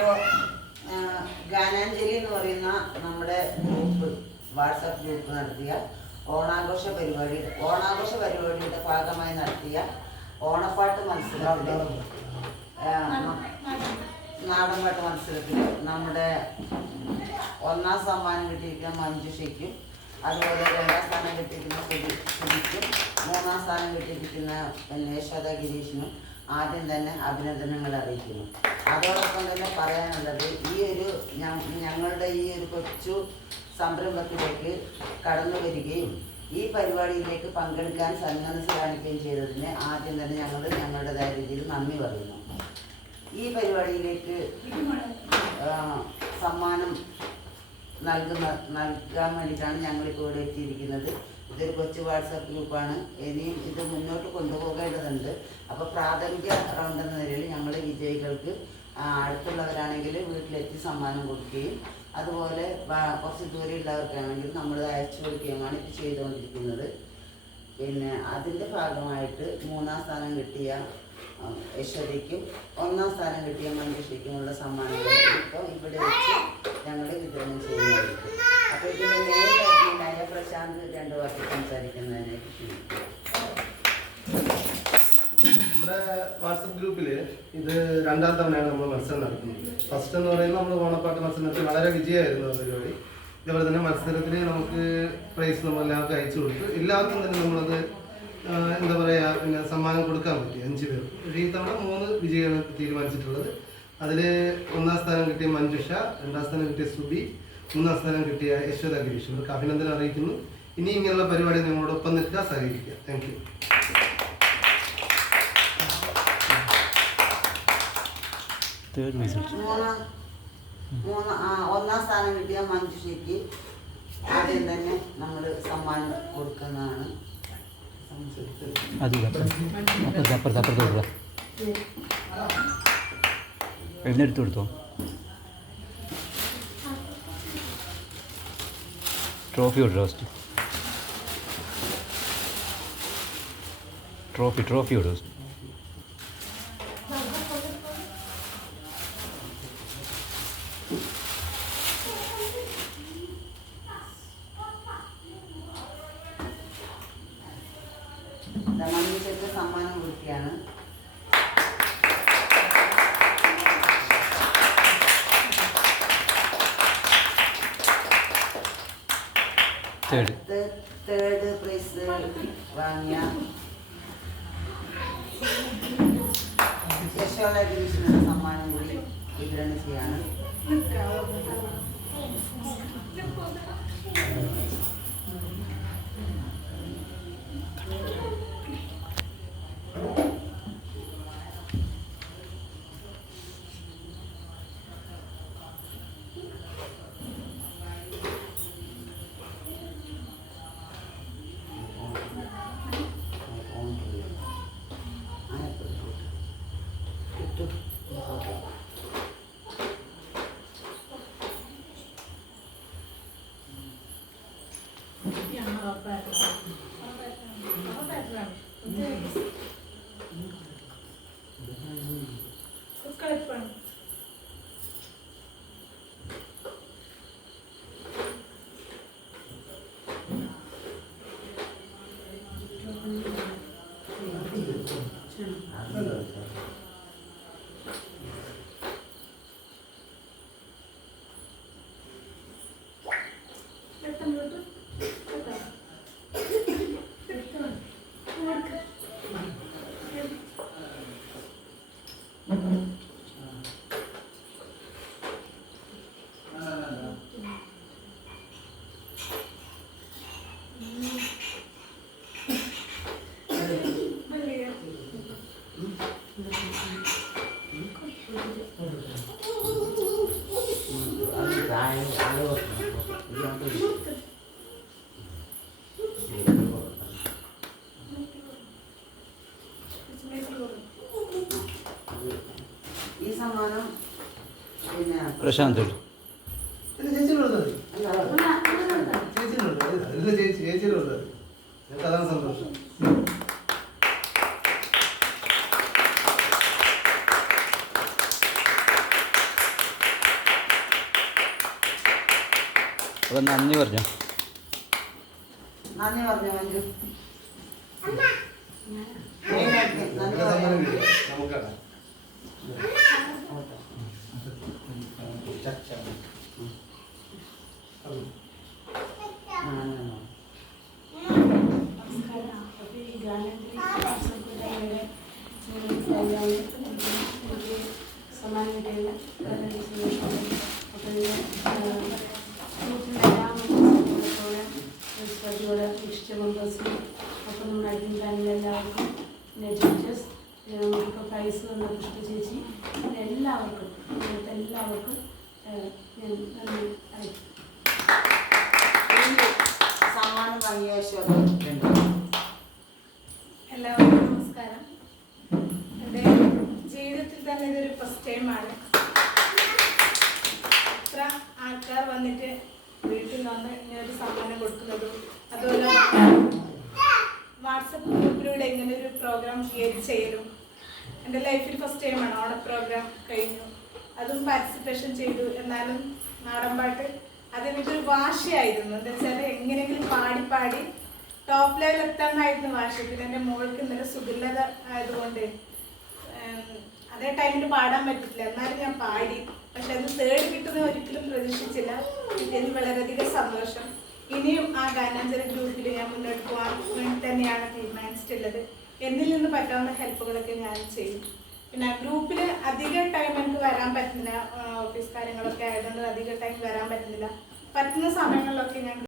അപ്പോൾ ഗാനാഞ്ജലി എന്ന് പറയുന്ന നമ്മുടെ ഗ്രൂപ്പ്, വാട്സപ്പ് ഗ്രൂപ്പ് നടത്തിയ ഓണാഘോഷ പരിപാടിയുടെ ഭാഗമായി നടത്തിയ ഓണപ്പാട്ട് മത്സരത്തിൽ, നാടൻപാട്ട് മത്സരത്തിൽ നമ്മുടെ 1ാം സമ്മാനം കിട്ടിയിരിക്കുന്ന മഞ്ജുഷയ്ക്കും, അതുപോലെ 2ാം സ്ഥാനം കിട്ടിയിരിക്കുന്ന സുധിക്കും, 3ാം സ്ഥാനം കിട്ടിയിരിക്കുന്ന യശോദ ഗിരീഷിനും ആദ്യം തന്നെ അഭിനന്ദനങ്ങൾ അറിയിക്കുന്നു. അതോടൊപ്പം തന്നെ പറയാനുള്ളത്, ഞങ്ങളുടെ ഈ ഒരു കൊച്ചു സംരംഭത്തിലേക്ക് കടന്നു വരികയും ഈ പരിപാടിയിലേക്ക് പങ്കെടുക്കാൻ സന്മനസ് കാണിക്കുകയും ചെയ്തതിന് ആദ്യം തന്നെ ഞങ്ങളുടേതായ രീതിയിൽ നന്ദി പറയുന്നു. ഈ പരിപാടിയിലേക്ക് സമ്മാനം നൽകാൻ വേണ്ടിയിട്ടാണ് ഞങ്ങളിപ്പോൾ ഇവിടെ എത്തിയിരിക്കുന്നത്. ഇതൊരു കൊച്ചു വാട്സാപ്പ് ഗ്രൂപ്പാണ്. ഇനിയും ഇത് മുന്നോട്ട് കൊണ്ടുപോകേണ്ടതുണ്ട്. അപ്പോൾ പ്രാഥമിക റൗണ്ട് എന്ന നിലയിൽ ഞങ്ങൾ വിജയികൾക്ക് അടുത്തുള്ളവരാണെങ്കിൽ വീട്ടിലെത്തി സമ്മാനം കൊടുക്കുകയും, അതുപോലെ കുറച്ച് ദൂരെ ഉള്ളവർക്കാണെങ്കിൽ നമ്മൾ അയച്ചു കൊടുക്കുകയുമാണ് ഇത് ചെയ്തുകൊണ്ടിരിക്കുന്നത്. പിന്നെ അതിൻ്റെ ഭാഗമായിട്ട് 3ാം സ്ഥാനം കിട്ടിയ യശോദയ്ക്കും 1ാം സ്ഥാനം കിട്ടിയ മഞ്ജുഷയ്ക്കുമുള്ള സമ്മാനങ്ങൾ ഇപ്പോൾ ഇവിടെ വെച്ച് ഞങ്ങൾ വിതരണം ചെയ്യുന്നതായിരിക്കും. അപ്പോൾ ഇതിൻ്റെ മെയിൻ അഡ്മിനായ പ്രശാന്ത് 2 വാക്ക് സംസാരിക്കുന്നതിനായിട്ട് നമ്മുടെ വാട്സപ്പ് ഗ്രൂപ്പിൽ ഇത് 2ാം തവണയാണ് നമ്മൾ മത്സരം നടത്തുന്നത്. ഫസ്റ്റ് എന്ന് പറയുന്നത് നമ്മൾ ഓണപ്പാട്ട് മത്സരത്തിൽ വളരെ വിജയമായിരുന്നു പരിപാടി. ഇതേപോലെ തന്നെ മത്സരത്തിൽ നമുക്ക് പ്രൈസ് നമ്മളെല്ലാവർക്കും അയച്ചു കൊടുത്തു. എല്ലാവർക്കും തന്നെ നമ്മളത് എന്താ പറയുക, പിന്നെ സമ്മാനം കൊടുക്കാൻ പറ്റി 5 പേർ. ഈ തവണ 3 വിജയികളാണ് തീരുമാനിച്ചിട്ടുള്ളത്. അതിൽ 1ാം സ്ഥാനം കിട്ടിയ മഞ്ജുഷ, 2ാം സ്ഥാനം കിട്ടിയ സുബി, 3ാം സ്ഥാനം കിട്ടിയ യശോദ ഗിരീഷ്. ഇവർക്ക് അഭിനന്ദനം അറിയിക്കുന്നു. ഇനി ഇങ്ങനെയുള്ള പരിപാടി ഞങ്ങളോടൊപ്പം നിൽക്കുക, സഹകരിക്കുക. Thank you. ഒന്നാം സ്ഥാനം കിട്ടിയ മഞ്ജുഷയ്ക്ക് ആദ്യം തന്നെ നമ്മൾ സമ്മാനം കൊടുക്കുന്നതാണ്. എഴുന്നെടുത്ത് കൊടുത്തോ. ട്രോഫി കൊടുത്തോ. ട്രോഫി കൊടുത്തോ. മഞ്ജുഷയ്ക്ക് സമ്മാനം കൊടുക്കുകയാണ്. തേർഡ് പ്രൈസ് വാങ്ങിയ യശോദ ഗിരീഷിനുള്ള സമ്മാനം കൂടി വിതരണം ചെയ്യാണ്. ഈ സമ്മാനം പിന്നെ പ്രശാന്ത് അതാണ് സന്തോഷം. അപ്പം നന്ദി പറഞ്ഞോ. നന്ദി പറഞ്ഞു മഞ്ജു. ഇവിടെ സമ്മാനം കിട്ടി. നമുക്കാണ്. അപ്പോൾ നമ്മുടെ അഡ്മിൻ പാനലെല്ലാവർക്കും പിന്നെ ജഡ്ജസ് നമുക്കിപ്പോൾ പ്രൈസ് തന്ന പുഷ്പ ചേച്ചി എല്ലാവർക്കും എല്ലാവർക്കും ഞാൻ നന്ദി അറിയിക്കും. സമ്മാനം വാങ്ങിയ എല്ലാവർക്കും നമസ്കാരം. എൻ്റെ ജീവിതത്തിൽ തന്നെ ഇതൊരു ഫസ്റ്റ് ടൈമാണ് ഇത്ര ആൾക്കാർ വന്നിട്ട് വീട്ടിൽ വന്ന് ഇങ്ങനൊരു സമ്മാനം കൊടുക്കുന്നതും അതുപോലെ വാട്സപ്പ് ഗ്രൂപ്പിലൂടെ ഇങ്ങനെ ഒരു പ്രോഗ്രാം ക്രിയേറ്റ് ചെയ്യലും എൻ്റെ ലൈഫിൽ ഫസ്റ്റ് ടൈമാണ്. ഓണ പ്രോഗ്രാം കഴിഞ്ഞു, അതും പാർട്ടിസിപ്പേഷൻ ചെയ്തു. എന്നാലും നാടൻപാട്ട് അതെനിക്കൊരു വാശിയായിരുന്നു. എന്താ വെച്ചാൽ എങ്ങനെയെങ്കിലും പാടി പാടി ടോപ്പ് ലെവൽ എത്താനായിരുന്നു വാശി. പിന്നെ എൻ്റെ മോൾക്ക് ഇന്നലെ സുഖില്ലത ആയതുകൊണ്ട് അതേ ടൈമിൽ പാടാൻ പറ്റില്ല. എന്നാലും ഞാൻ പാടി. പക്ഷെ അത് തേർഡ് കിട്ടുന്ന ഒരിക്കലും പ്രതീക്ഷിച്ചില്ല. എനിക്ക് വളരെയധികം സന്തോഷം. ഇനിയും ആ ഗാനാഞ്ജലി ഗ്രൂപ്പിൽ ഞാൻ മുന്നോട്ട് പോകാൻ വേണ്ടി തന്നെയാണ് തീരുമാനിച്ചിട്ടുള്ളത്. എന്നിൽ നിന്ന് പറ്റാവുന്ന ഹെൽപ്പുകളൊക്കെ ഞാൻ ചെയ്യും. പിന്നെ ഗ്രൂപ്പിൽ അധിക ടൈം എനിക്ക് വരാൻ പറ്റുന്നില്ല, ഓഫീസ് കാര്യങ്ങളൊക്കെ ആയതുകൊണ്ട് അധിക ടൈം വരാൻ പറ്റുന്നില്ല. പറ്റുന്ന സമയങ്ങളിലൊക്കെ ഞാൻ